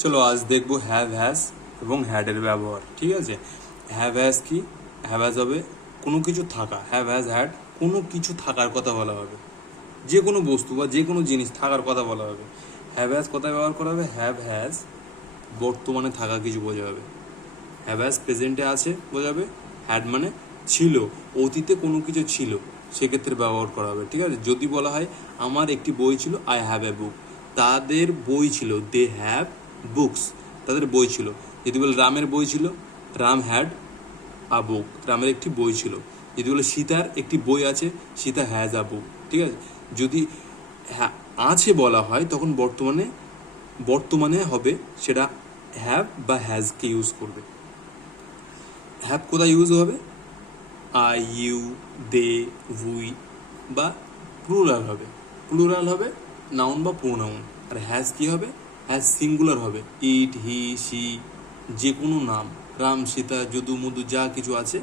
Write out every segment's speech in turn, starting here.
চলো আজ দেখবো হ্যাভ হ্যাজ এবং হ্যাডের ব্যবহার। ঠিক আছে, হ্যাভ হ্যাজ কি? হ্যাভ হ্যাজ হবে কোনো কিছু থাকা, হ্যাভ হ্যাজ হ্যাড কোনো কিছু থাকার কথা বলা হবে, যে কোনো বস্তু বা যে কোনো জিনিস থাকার কথা বলা হবে। হ্যাভ হ্যাজ কোথায় ব্যবহার করা হবে? হ্যাভ হ্যাজ বর্তমানে থাকা কিছু বোঝাবে, হ্যাভ হ্যাজ প্রেজেন্টে আছে বোঝাবে, হ্যাড মানে ছিল, অতীতে কোনো কিছু ছিল সেক্ষেত্রে ব্যবহার করা হবে। ঠিক আছে, যদি বলা হয় আমার একটি বই ছিল, আই হ্যাভ এ বুক, তাদের বই ছিল, দে হ্যাভ বুকস, তাদের বই ছিল। যদি বলে রামের বই ছিল, রাম হ্যাড আ বুক, রামের একটি বই ছিল। যদি বলে সীতার একটি বই আছে, সীতা হ্যাজ আ বুক। ঠিক আছে, যদি হ্যাঁ আছে বলা হয় তখন বর্তমানে বর্তমানে হবে সেটা হ্যাভ বা হ্যাজকে ইউজ করবে। হ্যাভ কোথায় ইউজ হবে? আই, ইউ, দে, উই বা প্লুরাল হবে। প্লুরাল হবে নাউন বা প্রোনাউন। আর হ্যাজ কি হবে? হ্যাজ সিঙ্গুলার হবে, ইট, হি, সি, যে কোনো নাম, রাম, সীতা, যদু, মধু যা কিছু আছে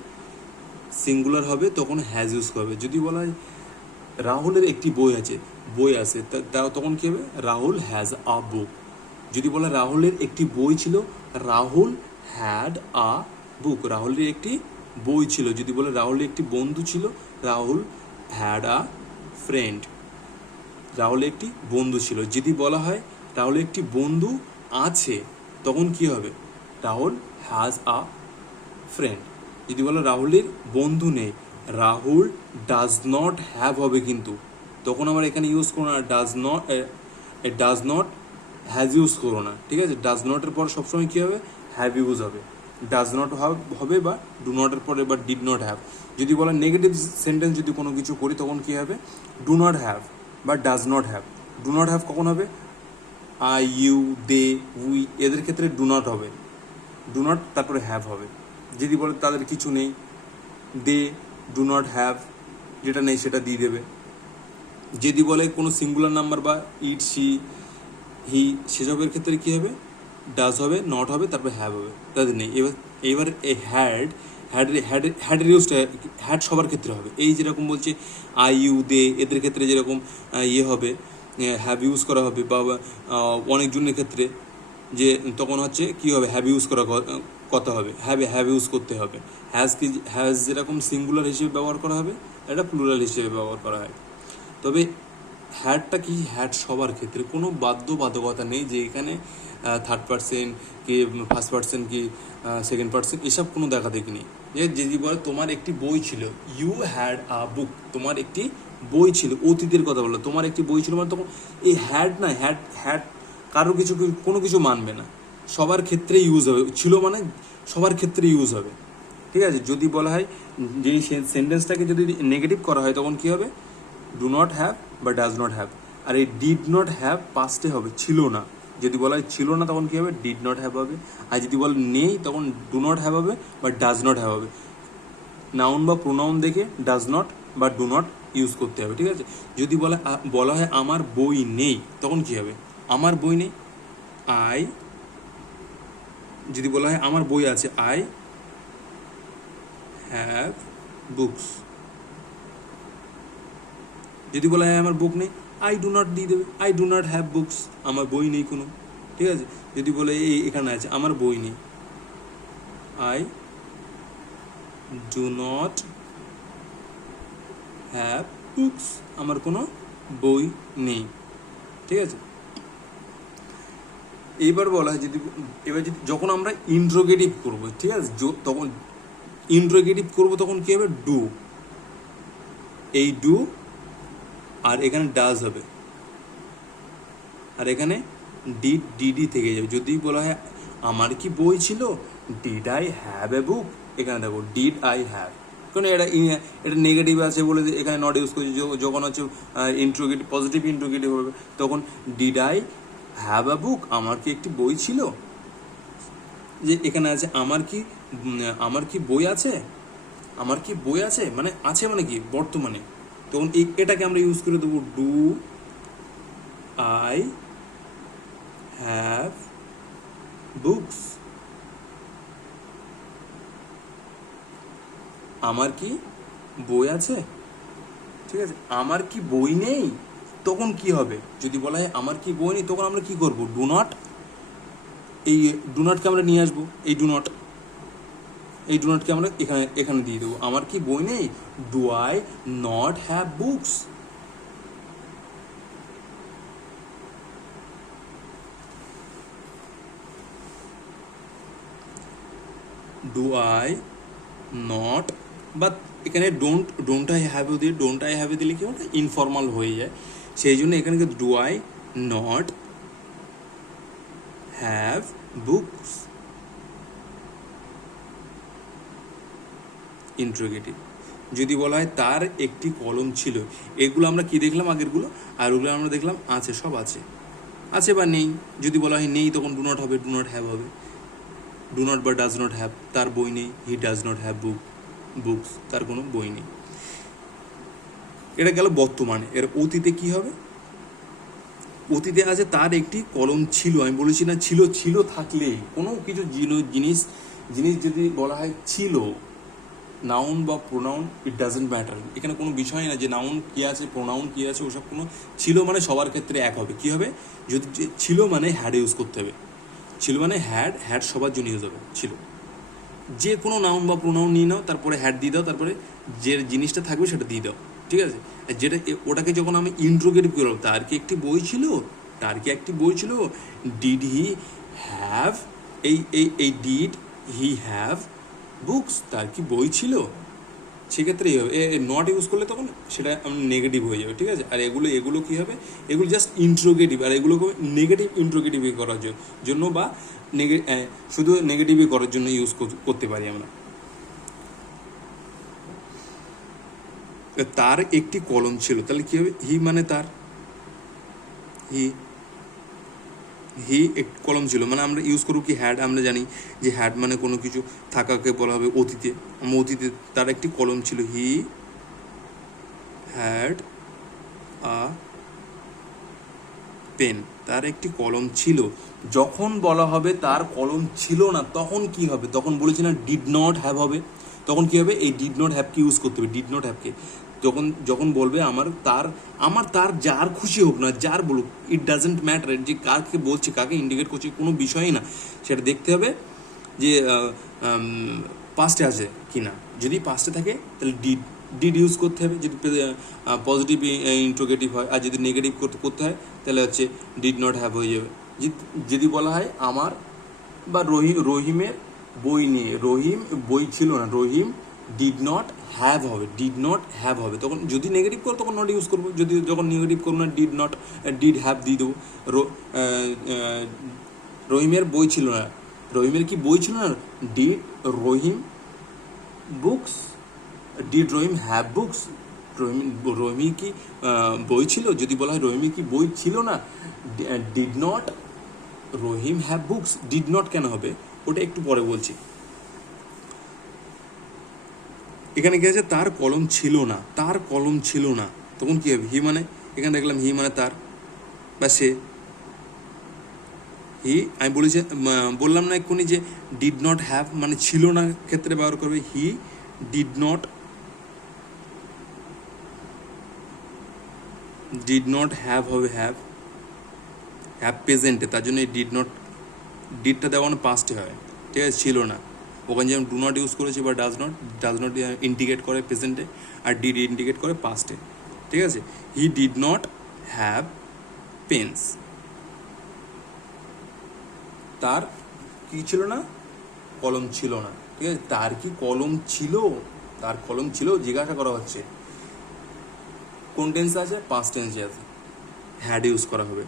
সিঙ্গুলার হবে তখন হ্যাজ ইউজ করবে। যদি বলা হয় রাহুলের একটি বই আছে, বই আছে, তখন কী হবে? রাহুল হ্যাজ আ বুক। যদি বলা রাহুলের একটি বই ছিল, রাহুল হ্যাড আ বুক, রাহুলের একটি বই ছিল। যদি বলে রাহুলের একটি বন্ধু ছিল, রাহুল হ্যাড আ ফ্রেন্ড, রাহুলের একটি বন্ধু ছিল। যদি বলা হয় রাহুলের একটি বন্ধু আছে তখন কি হবে? Rahul has a friend. যদি বলো রাহুলের বন্ধু নেই, রাহুল ডাজ নট হ্যাভ হবে, কিন্তু তখন আমার এখানে ইউজ করো না ডাজ নট হ্যাজ ইউজ করো না। ঠিক আছে, ডাজ নটের পর সবসময় কী হবে? হ্যাভ ইউজ হবে। ডাজ নট হবে বা ডু নটের পরে বা ডিড নট হ্যাভ। যদি বলা নেগেটিভ সেন্টেন্স যদি কোনো কিছু করি তখন কী হবে? ডু নট হ্যাভ বা does not have. Do not have কখন হবে? আই, ইউ, দে, উই এদের ক্ষেত্রে ডু নট হবে, ডু নট তারপরে হ্যাভ হবে। যদি বলে তাদের কিছু নেই, দে ডু নট হ্যাভ, যেটা নেই সেটা দিয়ে দেবে। যদি বলে কোনো সিঙ্গুলার নাম্বার বা ইট, সি, হি সেসবের ক্ষেত্রে কী হবে? ডাজ হবে, নট হবে, তারপরে হ্যাভ হবে, তাদের নেই। এবার এই হ্যাডের ইউজটা হ্যাড সবার ক্ষেত্রে হবে। এই যেরকম বলছে আই, ইউ, দে এদের ক্ষেত্রে যেরকম হবে, হ্যাভ ইউজ করা হবে, বা অনেকজনের ক্ষেত্রে যে তখন হচ্ছে কী হবে? হ্যাভ ইউজ করা কথা হবে, হ্যাভ ইউজ করতে হবে। হ্যাজ যেরকম সিঙ্গুলার হিসেবে ব্যবহার করা হবে, এটা প্লুরাল হিসেবে ব্যবহার করা হয়। তবে হ্যাডটা কি? হ্যাড সবার ক্ষেত্রে, কোনো বাধ্যবাধকতা নেই যে এখানে থার্ড পার্সন কি ফার্স্ট পার্সন কি সেকেন্ড পার্সন এসব কোনো দেখা দেখি নেই। যদি বলে তোমার একটি বই ছিল, ইউ হ্যাড আ বুক, তোমার একটি বই ছিল, অতীতের কথা বললো, তোমার একটি বই ছিল, মানে তখন এই হ্যাড না, হ্যাড কারো কিছু কোনো কিছু মানবে না, সবার ক্ষেত্রে ইউজ হবে। ছিল মানে সবার ক্ষেত্রে ইউজ হবে। ঠিক আছে, যদি বলা হয় যে সেন্টেন্সটাকে যদি নেগেটিভ করা হয় তখন কী হবে? ডু নট হ্যাভ বা ডাজ নট হ্যাভ। আর এই ডিড নট হ্যাভ পাস্টে হবে, ছিল না। যদি বলা হয় ছিল না তখন কী হবে? ডিড নট হ্যাভ হবে। আর যদি বলে নেই তখন ডু নট হ্যাভ হবে বা ডাজ নট হ্যাভ হবে। নাউন বা প্রোনাউন দেখে ডাজ নট বা ডু নট ইউজ করতে হবে। ঠিক আছে, যদি বলা হয় আমার বই নেই তখন কী হবে? আমার বই নেই, আই। যদি বলা হয় আমার বই আছে, আই হ্যাভ বুকস। যদি বলা হয় আমার বুক নেই, আই ডু নট দিয়ে দেবে, I do not have books, আমার বই নেই কোনো। ঠিক আছে, যদি বলে এই এখানে আছে আমার বই নেই, I do not have books, আমার কোনো বই নেই। ঠিক আছে, এইবার বলা হয় এবার যদি যখন আমরা ইন্ট্রোগেটিভ করবো, ঠিক আছে, তখন ইন্ট্রোগেটিভ করবো তখন কী হবে? ডু, এই ডু আর এখানে ডাজ হবে, আর এখানে ডিডি থেকে যাবে। যদি বলা হয় আমার কি বই ছিল, ডিড আই হ্যাভ এ বুক, এখানে দেখো ডিড আই হ্যাভ, কারণ এটা নেগেটিভ আছে বলে এখানে নট ইউজ করছি। যখন হচ্ছে ইন্ট্রোগেটিভ পজিটিভ ইন্ট্রোগেটিভ হবে তখন ডিড আই হ্যাভ এ বুক, আমার কি একটি বই ছিল। যে এখানে আছে আমার কি বই আছে, আমার কি বই আছে, মানে আছে মানে কি বর্তমানে, তখন এটাকে আমরা ইউজ করে দেবো ডু আই হ্যাভ বুকস, আমার কি বই আছে। ঠিক আছে, আমার কি বই নেই তখন কি হবে? যদি বলা হয় আমার কি বই নেই তখন আমরা কি করব? ডু নট এই ডু নটকে আমরা নিয়ে আসবো, এই ডু নটকে আমরা এখানে এখানে দিয়ে দেবো। আমার কি বই নেই? Do I not have books? Do I not, বা এখানে ডোন্ট আই হ্যাভ দিয়ে ডোন্ট আই হ্যাভ দিলে কি হয়, ইনফর্মাল হয়ে যায়। সেই জন্য এখানে do I not have books, interrogative. যদি বলা হয় তার একটি কলম ছিল, এগুলো আমরা কি দেখলাম আগেরগুলো, আর ওগুলো আমরা দেখলাম আছে, সব আছে, আছে বা নেই। যদি বলা হয় নেই তখন ডু নট হবে, ডু নট হ্যাভ হবে। ডু নট বা ডাজ নট হ্যাভ, তার বই নেই, he does not have books, তার কোনো বই নেই। এটা গেল বর্তমানে। এর অতীতে কি হবে? অতীতে আছে তার একটি কলম ছিল। আমি বলেছি না ছিল, ছিল থাকলেই কোনো কিছু জিনিস জিনিস যদি বলা হয় ছিল, নাউন বা প্রোনাউন, ইট ডাজেন্ট ম্যাটার। এখানে কোনো বিষয় না যে নাউন কী আছে প্রোনাউন কী আছে, ওসব কোনো। ছিল মানে সবার ক্ষেত্রে এক হবে। কী হবে? যদি ছিল মানে হ্যাড ইউজ করতে হবে। ছিল মানে হ্যাড সবার জন্য ইউজ হবে। ছিল, যে কোনো নাউন বা প্রোনাউন নিয়ে নাও, তারপরে হ্যাড দিয়ে দাও, তারপরে যে জিনিসটা থাকবে সেটা দিয়ে দাও, ঠিক আছে? যেটা ওটাকে যখন আমি ইন্ট্রোগেটিভ করলাম, তার কি একটি বই ছিল? তার কি একটি বই ছিল? ডিড হি হ্যাভ, এই ডিড হি হ্যাভ বুকস, তার কি বই ছিল? সেক্ষেত্রে এই হবে। নট ইউজ করলে তখন সেটা নেগেটিভ হয়ে যাবে, ঠিক আছে? আর এগুলো কী হবে? এগুলো জাস্ট ইন্ট্রোগেটিভ, আর এগুলোকে নেগেটিভ ইন্ট্রোগেটিভ করার জন্য বা শুধু নেগেটিভই করার জন্য ইউজ করতে পারি আমরা। তার একটি কলম ছিল, তাহলে কী হবে? হি মানে তার, হি হি একটি কলম ছিল, মানে আমরা ইউজ করবো কি হ্যাড। আমরা জানি যে হ্যাড মানে কোনো কিছু থাকাকে বলা হবে অতীতে। অতীতে তার একটি কলম ছিল, হি হ্যাড আ পেন, তার একটি কলম ছিল। যখন বলা হবে তার কলম ছিল না, তখন কি হবে? তখন বলেছি না ডিড নট হ্যাভ হবে। তখন কি হবে? এই ডিড নট হ্যাভকে ইউজ করতে হবে। ডিড নট হ্যাভকে যখন বলবে আমার তার যার খুশি হোক না, যার বলুক, ইট ডাজেন্ট ম্যাটার যে কাকে বলছে, কাকে ইন্ডিকেট করছে, কোনো বিষয়ই না। সেটা দেখতে হবে যে পাস্টে আছে কি না। যদি পাস্টে থাকে তাহলে ডিড ইউজ করতে হবে, যদি পজিটিভ ইন্ট্রোগেটিভ হয়। আর যদি নেগেটিভ করতে হয় তাহলে হচ্ছে ডিড নট হ্যাভ হয়ে যাবে। যদি বলা হয় আমার বা রহিমের বই নিয়ে, রহিম বই ছিল না, রহিম ডিড নট হ্যাভ হবে, ডিড নট হ্যাভ হবে। তখন যদি নেগেটিভ করো তখন নট ইউজ করবো, যদি যখন নেগেটিভ করবো না ডিড হ্যাভ দিয়ে দেবো। রহিমের বই ছিল না, রহিমের কি বই ছিল না? Did Rahim books, did Rahim have books, Rahimi কি বই ছিল? যদি বলা হয় রহিমি কি বই ছিল না, did not Rahim have books. Did not কেন হবে ওটা একটু পরে বলছি। এখানে কি আছে? তার কলম ছিল না, তার কলম ছিল না, তখন কি হবে? হি মানে, এখানে দেখলাম হি মানে তার বা সে। হি, আমি বললাম না এক্ষুনি যে ডিড নট হ্যাভ মানে ছিল না ক্ষেত্রে ব্যবহার করবে। হি ডিড নট হ্যাভ হবে হ্যাভ প্রেজেন্টে, তার জন্য এই ডিডটা দেওয়া মানে পাস্টে হয়, ঠিক আছে? ছিল না, ওখানে যেমন ডু নট ইউজ করেছি বা ডাজ নট ইন্ডিকেট করে প্রেজেন্টে, আর ডিড ইন্ডিকেট করে পাস্টে, ঠিক আছে? He did not have pens, তার কি ছিল না? কলম ছিল না, ঠিক আছে? তার কি কলম ছিল? তার কলম ছিল জিজ্ঞাসা করা হচ্ছে। কোন টেন্সে আছে? পাস্ট টেন্সে আছে, হ্যাড ইউজ করা হবে।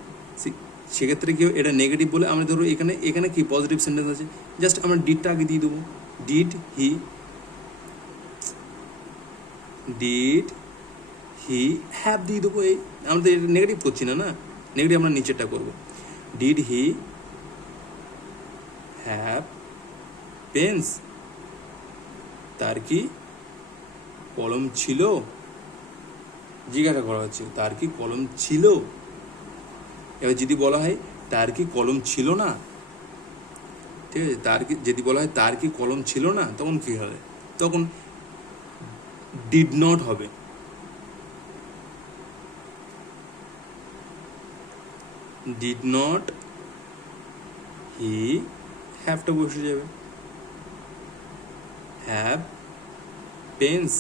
সেক্ষেত্রে কি এটা নেগেটিভ বলে আমরা ধরো এখানে কি পজিটিভ সেন্টেন্স আছে, জাস্ট আমরা ডিডটা আগে দিয়ে দেবো। ডিড হি হ্যাভ দিয়ে দেবো। এই আমরা তো এটা নেগেটিভ করছি না, নেগেটিভ আমরা নিচেরটা করবো। ডিড হি হ্যাভ পেন্স, তার কি কলম ছিল? জিজ্ঞাসা করা হচ্ছে তার কি কলম ছিল। এবার যদি বলা হয় তার কি কলম ছিল না, ঠিক আছে? যদি বলা হয় তার কি কলম ছিল না, তখন কি হবে? তখন ডিড নট হবে। ডিড নট হি হ্যাভটা বসে যাবে, হ্যাভ পেন্স।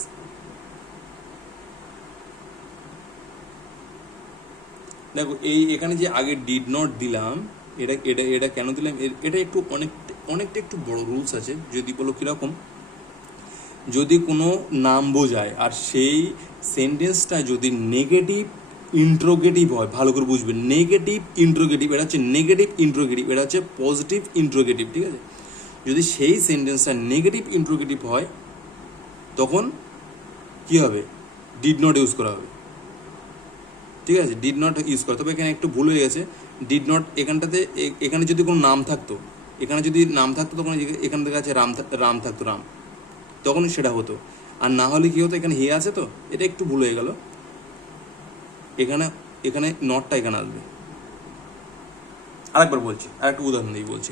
দেখো এই এখানে যে আগে ডিড নট দিলাম, এটা এটা এটা কেন দিলাম, এটা একটু অনেকটা একটু বড় রুলস আছে। যদি বলো কীরকম, যদি কোনো নাম বোঝায় আর সেই সেন্টেন্সটা যদি নেগেটিভ ইন্ট্রোগেটিভ হয়, ভালো করে বুঝবে, নেগেটিভ ইন্ট্রোগেটিভ, এটা হচ্ছে নেগেটিভ ইন্ট্রোগেটিভ, এটা হচ্ছে পজিটিভ ইন্ট্রোগেটিভ, ঠিক আছে। যদি সেই সেন্টেন্সটা নেগেটিভ ইন্ট্রোগেটিভ হয় তখন কী হবে, ডিড নট ইউজ করা হবে, ঠিক আছে, ডিড নট ইউজ করা। তবে এখানে একটু ভুল হয়ে গেছে, ডিড নট এখানটাতে, এখানে যদি কোনো নাম থাকতো, এখানে যদি নাম থাকতো তখন এখান থেকে আছে রাম থাকতো, রাম, তখন সেটা হতো। আর না হলে কী হতো, এখানে হে আছে তো, এটা একটু ভুল হয়ে গেল, এখানে এখানে নটটা এখানে আসবে। আরেকবার বলছি, আরেকটা উদাহরণ দিয়ে বলছি,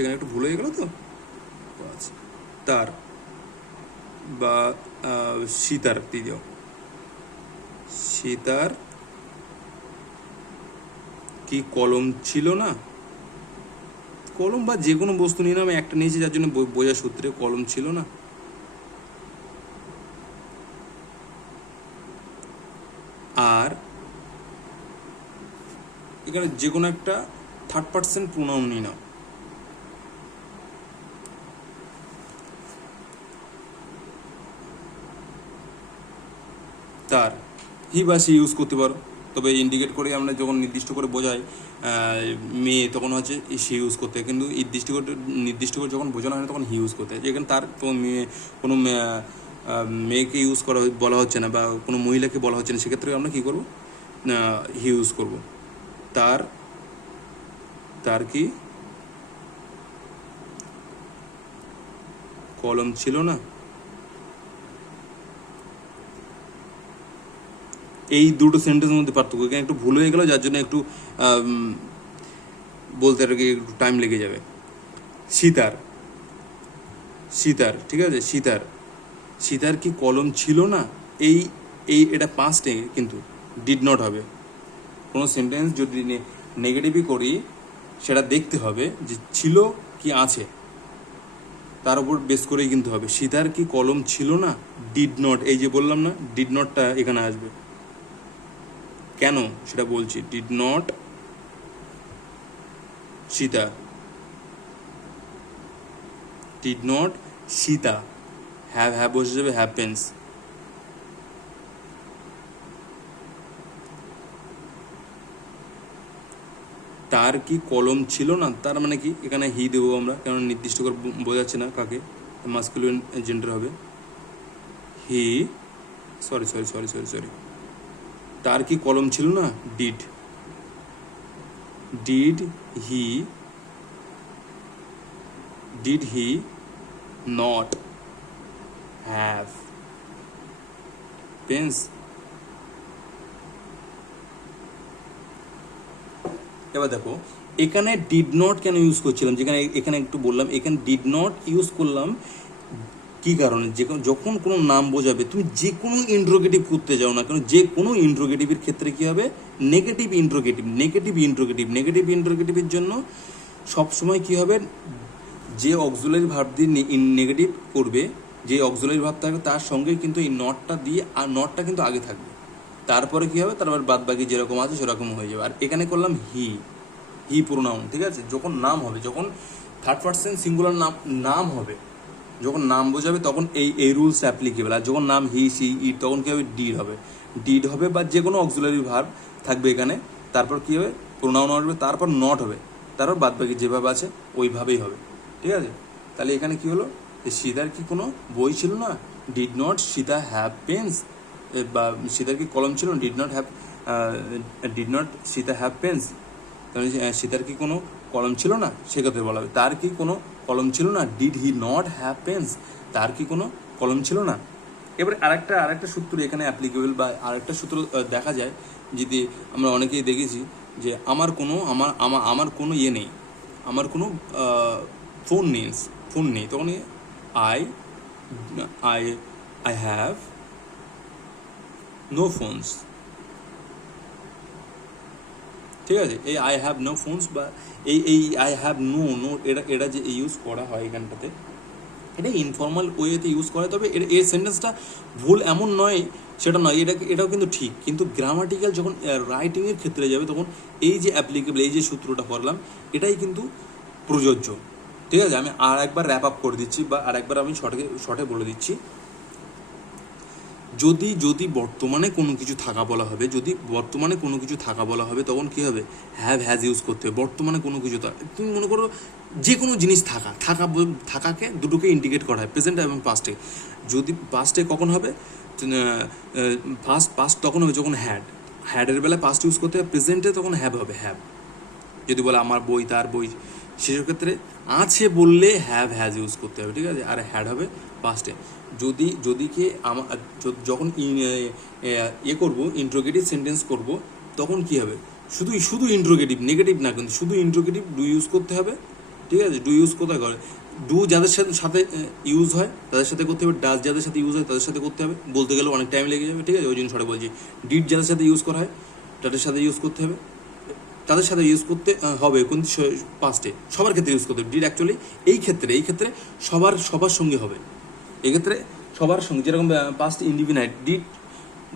এখানে একটু ভুল হয়ে গেল তো। আচ্ছা, তার বা সীতার দিয়ে, সীতার কি কলম ছিল না, কলম বা যে কোনো বস্তু নিয়ে আমি একটা নিয়েছি যার জন্য বোঝা সূত্রে কলম ছিল না। আর এখানে যে কোনো একটা থার্ড পার্সন প্রোনাউন নিয়ে নাও, তার হি বা সি ইউজ করতে পারো, তবে ইন্ডিকেট করে আমরা যখন নির্দিষ্ট করে বোঝাই মেয়ে, তখন হচ্ছে সি ইউজ করতে হয়, কিন্তু নির্দিষ্ট করে যখন বোঝানো হয় তখন হি ইউজ করতে হয়। যেখানে তার কোনো মেয়েকে ইউজ করা বলা হচ্ছে না বা কোনো মহিলাকে বলা হচ্ছে না, সেক্ষেত্রে আমরা কী করবো, হি ইউজ করব। তার তার কি কলম ছিল না, এই দুটো সেন্টেন্সের মধ্যে পার্থক্য। এখানে একটু ভুল হয়ে গেল, যার জন্য একটু বলতে আর কি একটু টাইম লেগে যাবে। সীতার, ঠিক আছে, সীতার কি কলম ছিল না, এই এটা পাস্টে কিন্তু ডিড নট হবে। কোনো সেন্টেন্স যদি নেগেটিভই করি সেটা দেখতে হবে যে ছিল কি আছে, তার উপর বেস করেই কিন্তু হবে। সীতার কি কলম ছিল না, ডিড নট, এই যে বললাম না, ডিড নটটা এখানে আসবে। কেন সেটা বলছি, did not Sita, did not Sita, have বসে যাবে হ্যাপেন্স। তার কি কলম ছিল না, তার মানে কি এখানে হি দেবো আমরা, কারণ নির্দিষ্ট করে বোঝাচ্ছে না কাকে, মাস্কুলিন জেন্ডার হবে। হি সরি, তার কি কলম ছিল না, did he not have pens. এবার দেখো এখানে ডিড নট কেন ইউজ করছিলাম, যেখানে এখানে একটু বললাম, এখানে ডিড নট ইউজ করলাম কী কারণে, যখন কোনো নাম বোঝাবে, তুমি যে কোনো ইন্ট্রোগেটিভ করতে যাও না কেন, যে কোনো ইন্ট্রোগেটিভের ক্ষেত্রে কী হবে, নেগেটিভ ইন্ট্রোগেটিভের জন্য সবসময় কী হবে, যে অক্সিলারি ভার্ব দিয়ে নেগেটিভ করবে, যে অক্সিলারি ভার্ব থাকবে তার সঙ্গে কিন্তু এই নটটা দিয়ে, আর নটটা কিন্তু আগে থাকবে, তারপরে কী হবে, তারপর বাদ বাকি যেরকম আছে সেরকম হয়ে যাবে। আর এখানে করলাম হি প্রোনাউন, ঠিক আছে, যখন নাম হবে, যখন থার্ড পার্সন সিঙ্গুলার নাম হবে, যখন নাম বোঝাবে তখন এই রুলস অ্যাপ্লিকেবল। আর যখন নাম হি সি ইট, তখন কী হবে, ডিড হবে বা যে কোনো অক্সিলারি ভার্ব থাকবে এখানে, তারপর কী হবে, প্রোনাউন আসবে, তারপর নট হবে, তারপর বাদ বাকি যেভাবে আছে ওইভাবেই হবে, ঠিক আছে। তাহলে এখানে কী হলো, সীতার কি কোনো বই ছিল না, did not Sita have pens, বা সীতার কি কলম ছিল, did not Sita have pens, তাহলে সীতার কি কোনো কলম ছিল না, সেক্ষেত্রে বলা হবে তার কি কোনো কলম ছিল না, did he not have pens, তার কি কোনো কলম ছিল না। এবারে আরেকটা সূত্র এখানে অ্যাপ্লিকেবল, বা আরেকটা সূত্র দেখা যায়, যদি আমরা অনেকেই দেখেছি যে আমার কোনো ইয়ে নেই, আমার কোনো ফোন নেই, তখন আই হ্যাভ নো ফোনস, ঠিক আছে। এই আই হ্যাভ নো ফোনস বা এই আই হ্যাভ নো এটা যে ইউজ করা হয় এখানটাতে, এটা ইনফর্মাল ওয়েতে ইউজ করে। তবে এই সেন্টেন্সটা ভুল এমন নয়, সেটা নয়, এটাও কিন্তু ঠিক। কিন্তু গ্রামাটিক্যাল যখন রাইটিংয়ের ক্ষেত্রে যাবে তখন এই যে অ্যাপ্লিকেবল, এই যে সূত্রটা করলাম, এটাই কিন্তু প্রযোজ্য। ঠিক আছে, আমি আর একবার র্যাপ আপ করে দিচ্ছি বা আর একবার আমি শর্টে বলে দিচ্ছি। যদি বর্তমানে কোনো কিছু থাকা বলা হবে, যদি বর্তমানে কোনো কিছু থাকা বলা হবে, তখন কী হবে? হ্যাভ হ্যাজ ইউজ করতে হবে। বর্তমানে কোনো কিছু তুমি মনে করো যে কোনো জিনিস থাকাকে দুটোকে ইন্ডিকেট করা হয়, প্রেজেন্ট এবং পাস্টে। যদি পাস্টে কখন হবে? পাস্ট তখন হবে যখন হ্যাডের বেলায় পাস্ট ইউজ করতে হবে, প্রেজেন্টে তখন হ্যাভ হবে, হ্যাভ। যদি বলে আমার বই, তার বই, সেসব ক্ষেত্রে আছে বললে হ্যাভ হ্যাজ ইউজ করতে হবে। ঠিক আছে, আর হ্যাড হবে পাস্টে। যদিকে যখন করবো, ইন্ট্রোগেটিভ সেন্টেন্স করব, তখন কি হবে? শুধু ইন্ট্রোগেটিভ, নেগেটিভ না কিন্তু, শুধু ইন্ট্রোগেটিভ ডু ইউজ করতে হবে। ঠিক আছে, ডু ইউজ কোথায় করে? ডু যাদের সাথে ইউজ হয় তাদের সাথে করতে হবে, ডাজ যাদের সাথে ইউজ হয় তাদের সাথে করতে হবে। বলতে গেলেও অনেক টাইম লেগে যাবে। ঠিক আছে, ওই জন্য সরে বলছি। ডিড যাদের সাথে ইউজ করা হয় তাদের সাথে ইউজ করতে হবে, তাদের সাথে ইউজ করতে হবে কিন্তু পাস্টে, সবার ক্ষেত্রে ইউজ করতে হবে। ডিড অ্যাকচুয়ালি এই ক্ষেত্রে সবার সঙ্গে হবে। এক্ষেত্রে সবার সঙ্গে, যেরকম পাস্ট ইনডিফিনাইট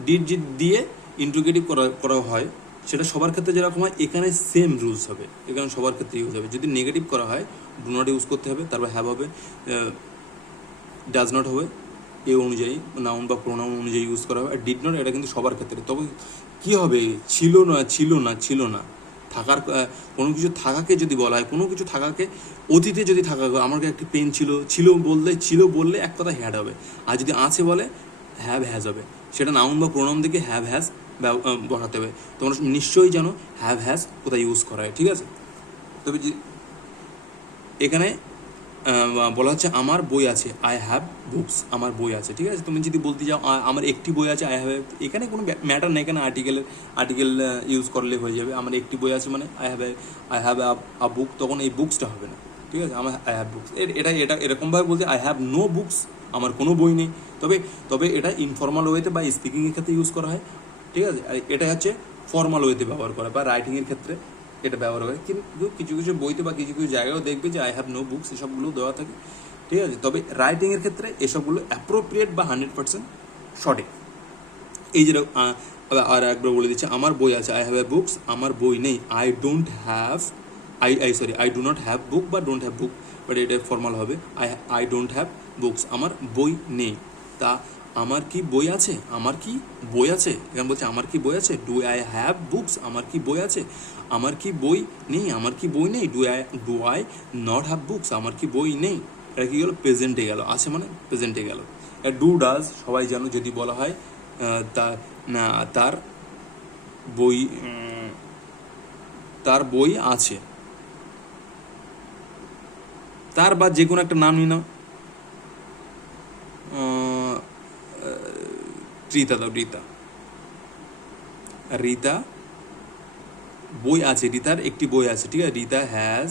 ডিড দিয়ে ইন্ট্রোগেটিভ করা হয়, সেটা সবার ক্ষেত্রে যেরকম হয়, এখানে সেম রুলস হবে, এখানে সবার ক্ষেত্রে ইউজ হবে। যদি নেগেটিভ করা হয়, ডু নট ইউজ করতে হবে, তারপর হ্যাভ হবে, ডাজ নট হবে, এ অনুযায়ী নাউন বা প্রোনাউন অনুযায়ী ইউজ করা হবে। আর ডিড নট, এটা কিন্তু সবার ক্ষেত্রে। তবে কী হবে? ছিল না থাকার, কোনো কিছু থাকাকে যদি বলা হয়, কোনো কিছু থাকাকে অতীতে যদি থাকা, আমার একটি পেন ছিল বললে এক কথা হ্যাড হবে। আর যদি আছে বলে, হ্যাভ হ্যাজ হবে। সেটা নাউন বা প্রোনাউন থেকে হ্যাভ হ্যাজ বসাতে হবে। তোমরা নিশ্চয়ই জানো হ্যাভ হ্যাজ কোথায় ইউজ করা হয়। ঠিক আছে, তবে এখানে বলা হচ্ছে আমার বই আছে, আই হ্যাভ বুকস, আমার বই আছে। ঠিক আছে, তুমি যদি বলতে যাও আমার একটি বই আছে, আই হ্যাভ, এখানে কোনো ম্যাটার নেই, এখানে আর্টিকেল ইউজ করলে হয়ে যাবে। আমার একটি বই আছে মানে আই হ্যাভ আ বুক, তখন এই বুকসটা হবে না। ঠিক আছে, আমার আই হ্যাভ বুকস, এটা এরকমভাবে বলতে আই হ্যাভ নো বুকস, আমার কোনো বই নেই। তবে এটা ইনফর্মাল ওয়েতে বা স্পিকিংয়ের ক্ষেত্রে ইউজ করা হয়। ঠিক আছে, আর এটা হচ্ছে ফর্মাল ওয়েতে ব্যবহার করা বা রাইটিংয়ের ক্ষেত্রে এটা ব্যবহার হয়। কিন্তু কিছু কিছু বইতে বা কিছু কিছু জায়গায়ও দেখবে যে আই হ্যাভ নো বুকস এসবগুলো দেওয়া থাকে। ঠিক আছে, তবে রাইটিংয়ের ক্ষেত্রে এসবগুলো অ্যাপ্রোপ্রিয়েট বা 100% সঠিক। এই যে আর একবার বলে দিচ্ছে, আমার বই আছে, আই হ্যাভ এ বুকস, আমার বই নেই, I don't have, I do not have book বা ডোন্ট হ্যাভ বুক, বাট এটা ফর্মাল হবে। আই ডোন্ট হ্যাভ বুকস, আমার বই নেই। তা আমার কি বই আছে? এখানে বলছে আমার কি বই আছে? ডু আই হ্যাভ বুকস, আমার কি বই আছে? আমার কি বই নেই? Do I not have books, আমার কি বই নেই? এটা কি গেলো? প্রেজেন্টে গেল, আছে মানে প্রেজেন্টে গেল। ডু ডাজ সবাই জানো, যদি বলা হয় তার বই আছে, তার বা যে কোনো একটা নাম নিয়ে নাও, রিতা বই আছে, রিতার একটি বই আছে। ঠিক আছে, Rita has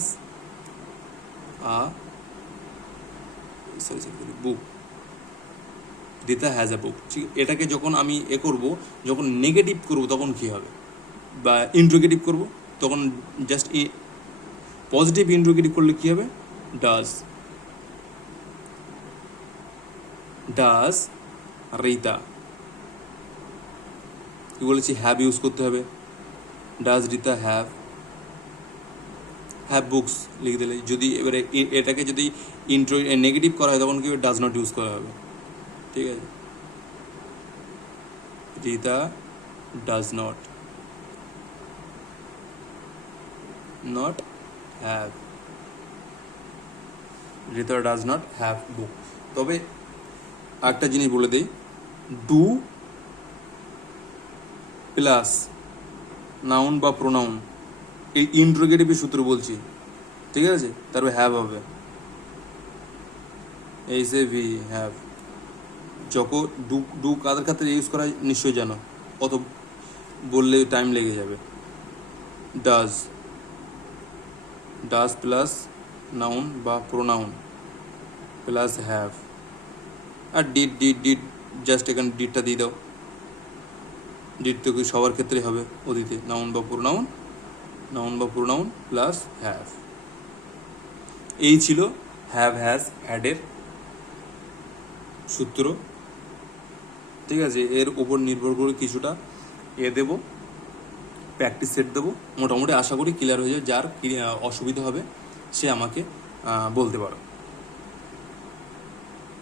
a book, Rita has a book. ঠিক, এটাকে যখন আমি যখন নেগেটিভ করবো তখন কী হবে? বা ইন্ট্রোগেটিভ করবো তখন জাস্ট পজিটিভ ইন্ট্রোগেটিভ করলে কী হবে? ডাজ রিতা, কি বলেছি? হ্যাভ ইউজ করতে হবে। ডাজ রিতা হ্যাভ বুকস লিখে দিলে, যদি এবারে এটাকে যদি নেগেটিভ করা হয় তখন কি ডাজ নট ইউজ করা হবে। ঠিক আছে, Rita does not have, Rita does not have book. তবে একটা জিনিস বলে দিই, ডু প্লাস নাউন বা প্রোনাউন, এই ইন্ট্রোগেটিভের সূত্র বলছি। ঠিক আছে, তারপর হ্যাভ হবে, ভি হ্যাভ। যখন ডু কাদের ক্ষেত্রে ইউজ করা হয় নিশ্চয়ই জানো, অত বললে টাইম লেগে যাবে। ডাজ প্লাস নাউন বা প্রোনাউন প্লাস হ্যাভ, আর ডিড জাস্ট এখানে ডিডটা দিয়ে দাও। ডিড তো সবার ক্ষেত্রেই হবে, অতীতে নাউন বা প্রোনাউন নাউন বা প্রোনাউন প্লাস হ্যাভ। এই ছিল হ্যাভ হ্যাজ হ্যাডের সূত্র। ঠিক আছে, এর উপর নির্ভর করে কিছুটা দেবো, প্র্যাকটিস সেট দেবো। মোটামুটি আশা করি ক্লিয়ার হয়ে যাবে। যার অসুবিধা হবে সে আমাকে বলতে পারো।